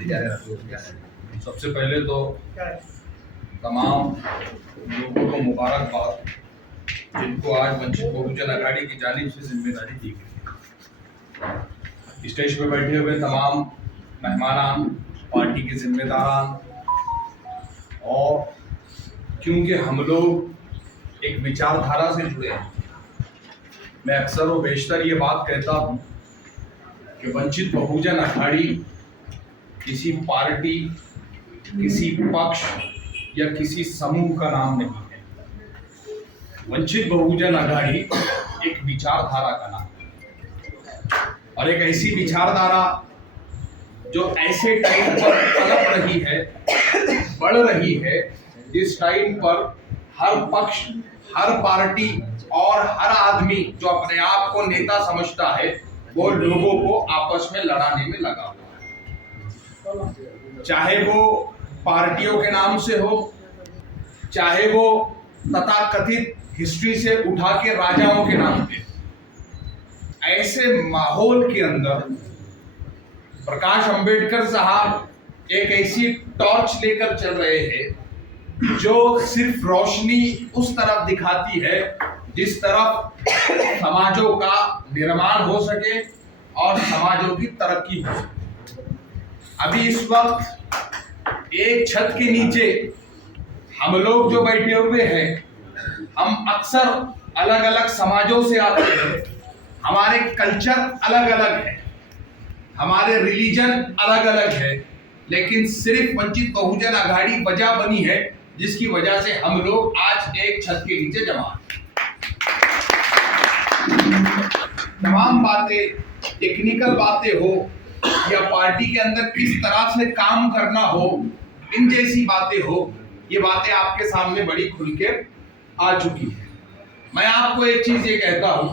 सबसे पहले तो तमाम लोगों को मुबारकबाद जिनको आज वंचित बहुजन आघाड़ी की जानिब से जिम्मेदारी दी गई। स्टेज पर बैठे हुए तमाम मेहमान, पार्टी के जिम्मेदार, और क्योंकि हम लोग एक विचारधारा से जुड़े हैं, मैं अक्सर व बेशतर ये बात कहता हूँ कि वंचित बहुजन आघाड़ी किसी पार्टी, किसी पक्ष या किसी समूह का नाम नहीं है। वंचित बहुजन आघाड़ी एक विचारधारा का नाम है, और एक ऐसी विचारधारा जो ऐसे टाइम पर पनप रही है, बढ़ रही है, जिस टाइम पर हर पक्ष, हर पार्टी और हर आदमी जो अपने आप को नेता समझता है, वो लोगों को आपस में लड़ाने में लगा हुआ है। चाहे वो पार्टियों के नाम से हो, चाहे वो तथाकथित हिस्ट्री से उठा के राजाओं के नाम पे। ऐसे माहौल के अंदर प्रकाश अंबेडकर साहब एक ऐसी टॉर्च लेकर चल रहे हैं जो सिर्फ रोशनी उस तरफ दिखाती है जिस तरफ समाजों का निर्माण हो सके और समाजों की तरक्की हो सके। अभी इस वक्त एक छत के नीचे हम लोग जो बैठे हुए हैं, हम अक्सर अलग अलग समाजों से आते हैं, हमारे कल्चर अलग अलग है, हमारे रिलीजन अलग अलग है, लेकिन सिर्फ वंचित बहुजन आघाड़ी वजह बनी है जिसकी वजह से हम लोग आज एक छत के नीचे जमा हैं। तमाम बातें, टेक्निकल बातें हो या पार्टी के अंदर किस तरह से काम करना हो, इन जैसी बातें हो, ये बातें आपके सामने बड़ी खुल के आ चुकी है। मैं आपको एक चीज ये कहता हूं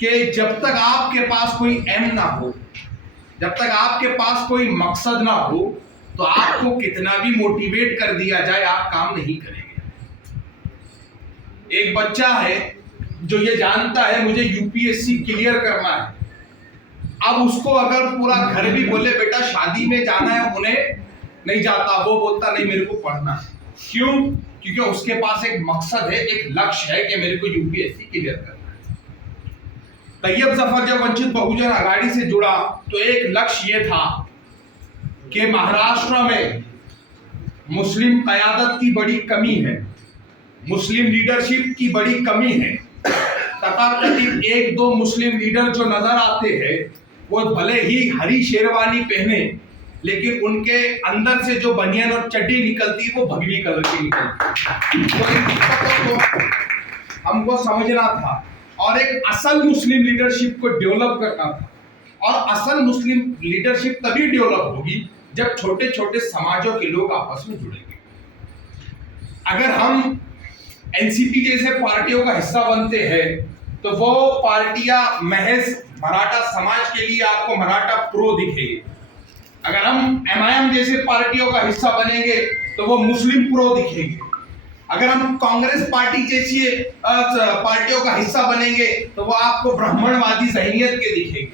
कि जब तक आपके पास कोई एम ना हो, जब तक आपके पास कोई मकसद ना हो, तो आपको कितना भी मोटिवेट कर दिया जाए, आप काम नहीं करेंगे। एक बच्चा है जो ये जानता है मुझे यूपीएससी क्लियर करना है, अब उसको अगर पूरा घर भी बोले बेटा शादी में जाना है, उन्हें नहीं जाता, वो बोलता नहीं मेरे को पढ़ना है। क्यों? क्योंकि उसके पास एक मकसद है, एक लक्ष्य है कि मेरे को यूपीएससी क्लियर करना है। तैयब जफर जब वंचित बहुजन आघाड़ी से जुड़ा तो एक लक्ष्य ये था कि महाराष्ट्र में मुस्लिम क़यादत की बड़ी कमी है, मुस्लिम लीडरशिप की बड़ी कमी है। तथाकथित एक दो मुस्लिम लीडर जो नजर आते हैं वो भले ही हरी शेरवानी पहने, लेकिन उनके अंदर से जो बनियान और चड्डी निकलती है वो भगवी कलर की निकलती है। तो इन दिक्कतों को हमको समझना था और एक असल मुस्लिम लीडरशिप को डेवलप करना था। और असल मुस्लिम लीडरशिप तभी डेवलप होगी जब छोटे छोटे समाजों के लोग आपस में जुड़ेंगे। अगर हम एनसीपी जैसे पार्टियों का हिस्सा बनते हैं तो वो पार्टियां महज मराठा समाज के लिए आपको मराठा प्रो दिखेगी। अगर हम एमआईएम जैसे पार्टियों का हिस्सा बनेंगे तो वो मुस्लिम प्रो दिखेगी। अगर हम कांग्रेस पार्टी जैसी पार्टियों का हिस्सा बनेंगे तो वो आपको ब्राह्मणवादी ज़हनियत के दिखेगी।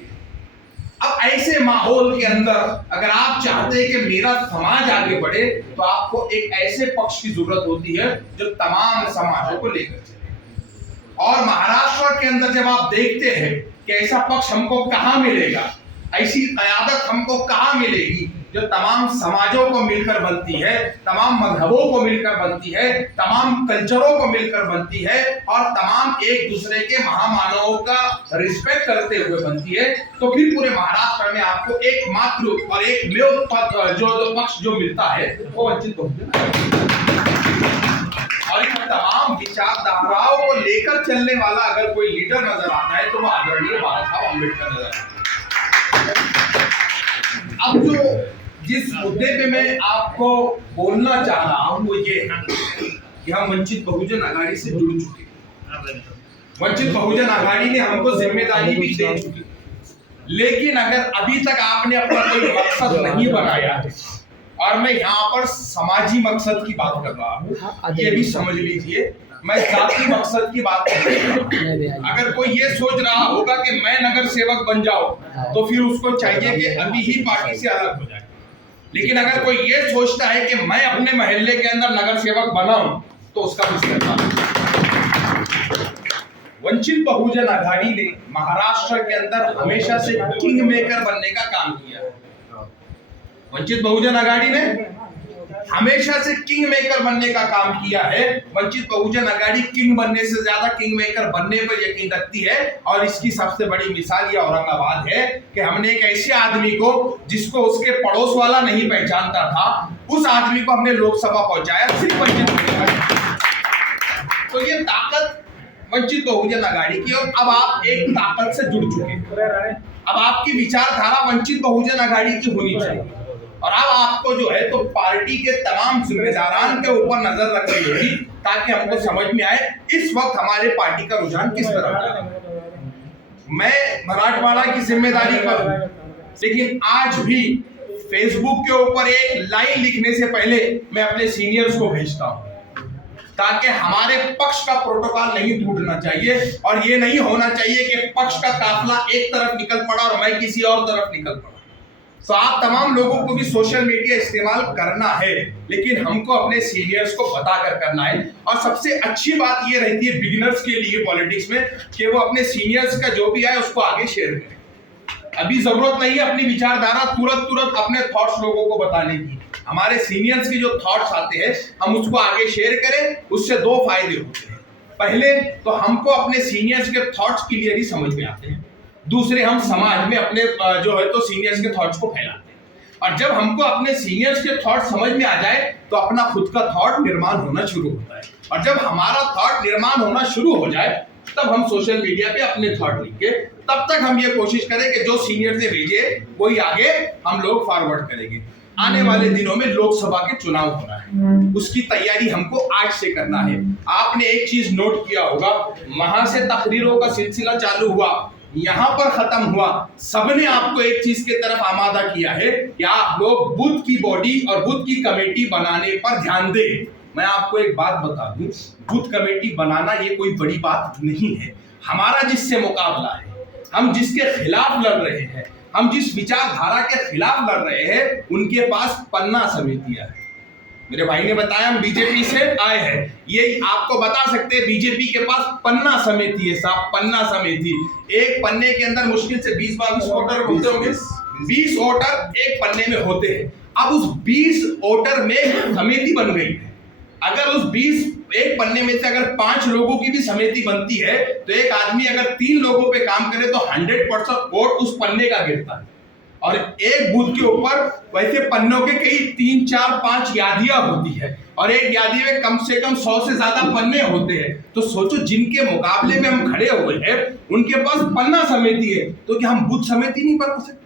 अब ऐसे माहौल के अंदर अगर आप चाहते हैं कि मेरा समाज आगे बढ़े तो आपको एक ऐसे पक्ष की जरूरत होती है जो तमाम समाजों को लेकर चले। और महाराष्ट्र के अंदर जब आप देखते हैं कि ऐसा पक्ष हमको कहां मिलेगा, ऐसी क़यादत हमको कहां मिलेगी जो तमाम समाजों को मिलकर बनती है, तमाम मजहबों को मिलकर बनती है, तमाम कल्चरों को मिलकर बनती है और तमाम एक दूसरे के महामानवों का रिस्पेक्ट करते हुए बनती है, तो फिर पूरे महाराष्ट्र में आपको एकमात्र और एक जो पक्ष जो मिलता है वो वंचित बहुजन। और इन तमाम विचारधाराओं को लेकर चलने वाला अगर कोई लीडर नजर आता है तो वो आदरणीय बाबा साहब अम्बेडकर नजर आता है। अब जो जिस मुद्दे पे मैं आपको बोलना चाह रहा हूं वो ये है कि हम वंचित बहुजन आघाड़ी से जुड़ चुके हैं। वंचित बहुजन आघाड़ी ने हमको जिम्मेदारी भी दे चुकी, लेकिन अगर अभी तक आपने अपना कोई मकसद नहीं बनाया, और मैं यहाँ पर समाजी मकसद की बात कर रहा हूँ, ये भी समझ लीजिए, मैं जाति मकसद की बात कर रहा हूँ। अगर कोई ये सोच रहा होगा कि मैं नगर सेवक बन जाऊं तो फिर उसको चाहिए कि अभी ही पार्टी से अलग हो जाए। लेकिन अगर कोई ये सोचता है कि मैं अपने मोहल्ले के अंदर नगर सेवक बनाऊं तो उसका भी वंचित बहुजन आघाड़ी ने महाराष्ट्र के अंदर हमेशा से किंग मेकर बनने का काम किया है। वंचित बहुजन आघाड़ी ने हमेशा से किंग मेकर बनने का काम किया है। वंचित बहुजन आघाड़ी किंग बनने से ज्यादा किंग मेकर बनने पर यकीन रखती है, और इसकी सबसे बड़ी मिसाल ये औरंगाबाद है कि हमने एक ऐसे आदमी को जिसको उसके पड़ोस वाला नहीं पहचानता था, उस आदमी को हमने लोकसभा पहुंचाया सिर्फ वंचित बहुजन आघाड़ी। तो ये ताकत वंचित बहुजन आघाड़ी की, और अब आप एक ताकत से जुड़ चुके हैं। अब आपकी विचारधारा वंचित बहुजन आघाड़ी की होनी चाहिए, और अब आपको जो है तो पार्टी के तमाम जिम्मेदारान के ऊपर नजर रखनी होगी ताकि हमको समझ में आए इस वक्त हमारे पार्टी का रुझान किस तरफ जा रहा है। मैं मराठवाड़ा की जिम्मेदारी पर हूं, लेकिन आज भी फेसबुक के ऊपर एक लाइन लिखने से पहले मैं अपने सीनियर्स को भेजता हूं, ताकि हमारे पक्ष का प्रोटोकॉल नहीं टूटना चाहिए, और ये नहीं होना चाहिए कि पक्ष का काफिला एक तरफ निकल पड़ा और मैं किसी और तरफ निकल पड़ा। तो आप तमाम लोगों को भी सोशल मीडिया इस्तेमाल करना है, लेकिन हमको अपने सीनियर्स को बताकर करना है। और सबसे अच्छी बात ये रहती है बिगिनर्स के लिए पॉलिटिक्स में कि वो अपने सीनियर्स का जो भी आए उसको आगे शेयर करें। अभी जरूरत नहीं है अपनी विचारधारा तुरंत अपने थॉट्स लोगों को बताने की। हमारे सीनियर्स के जो थॉट्स आते हैं हम उसको आगे शेयर करें, उससे दो फायदे होते हैं। पहले तो हमको अपने सीनियर्स के थॉट्स क्लियरली समझ में आते हैं, दूसरे हम समाज में अपने जो है तो सीनियर्स के थॉट्स को फैलाते हैं। और जब हमको अपने सीनियर्स के थॉट्स समझ में आ जाए तो अपना खुद का थॉट निर्माण होना शुरू होता है, और जब हमारा थॉट निर्माण होना शुरू हो जाए तब हम सोशल मीडिया पे अपने थॉट लिखे। तब तक हम ये कोशिश करें कि जो सीनियर से भेजे वही आगे हम लोग फॉरवर्ड करेंगे। आने वाले दिनों में लोकसभा के चुनाव होना है, उसकी तैयारी हमको आज से करना है। आपने एक चीज नोट किया होगा, वहां से तकरीरों का सिलसिला चालू हुआ, यहाँ पर खत्म हुआ, सबने आपको एक चीज की तरफ आमादा किया है कि आप लोग बूथ की बॉडी और बूथ की कमेटी बनाने पर ध्यान दें। मैं आपको एक बात बता दूं, बूथ कमेटी बनाना ये कोई बड़ी बात नहीं है। हमारा जिससे मुकाबला है, हम जिसके खिलाफ लड़ रहे हैं, हम जिस विचारधारा के खिलाफ लड़ रहे हैं, उनके पास पन्ना समितियां हैं। मेरे भाई ने बताया हम बीजेपी से आए हैं, ये आपको बता सकते हैं बीजेपी के पास पन्ना समिति है साहब, पन्ना समिति। एक पन्ने के अंदर मुश्किल से 20-22 वोटर होते होंगे, 20 वोटर एक पन्ने में होते हैं। अब उस 20 वोटर में समिति बन गई है। अगर उस 20 एक पन्ने में से अगर 5 लोगों की भी समिति बनती है तो एक आदमी अगर 3 लोगों पे काम करे तो 100% वोट उस पन्ने का गिरता है। और एक बूथ के ऊपर वैसे पन्नों के कई 3, 4, 5 यादियां होती है, और एक यादी में कम से कम 100 से ज्यादा पन्ने होते हैं। तो सोचो जिनके मुकाबले में हम खड़े हुए हैं उनके पास पन्ना समिति है, तो क्या हम बूथ समिति नहीं बना सकते?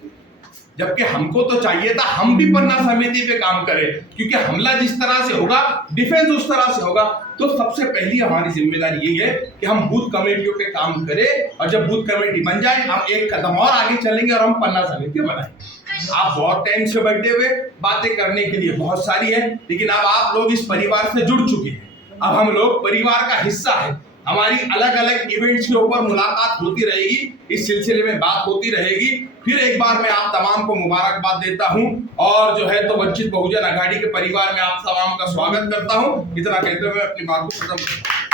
जबकि हमको तो चाहिए था हम भी पन्ना समिति पे काम करें, क्योंकि हमला जिस तरह से होगा डिफेंस उस तरह से होगा। तो सबसे पहली हमारी जिम्मेदारी यही है कि हम बूथ कमेटियों पे काम करें, और जब बूथ कमेटी बन जाए हम एक कदम और आगे चलेंगे और हम पन्ना समिति बनाएंगे। आप बहुत टाइम से बैठे हुए बातें करने के लिए बहुत सारी है, लेकिन अब आप लोग इस परिवार से जुड़ चुके हैं, अब हम लोग परिवार का हिस्सा है। हमारी अलग अलग इवेंट्स के ऊपर मुलाकात होती रहेगी, इस सिलसिले में बात होती रहेगी। फिर एक बार मैं आप तमाम को मुबारकबाद देता हूं, और जो है तो वंचित बहुजन आघाड़ी के परिवार में आप तमाम का स्वागत करता हूं। इतना कहते हुए अपनी बात को खत्म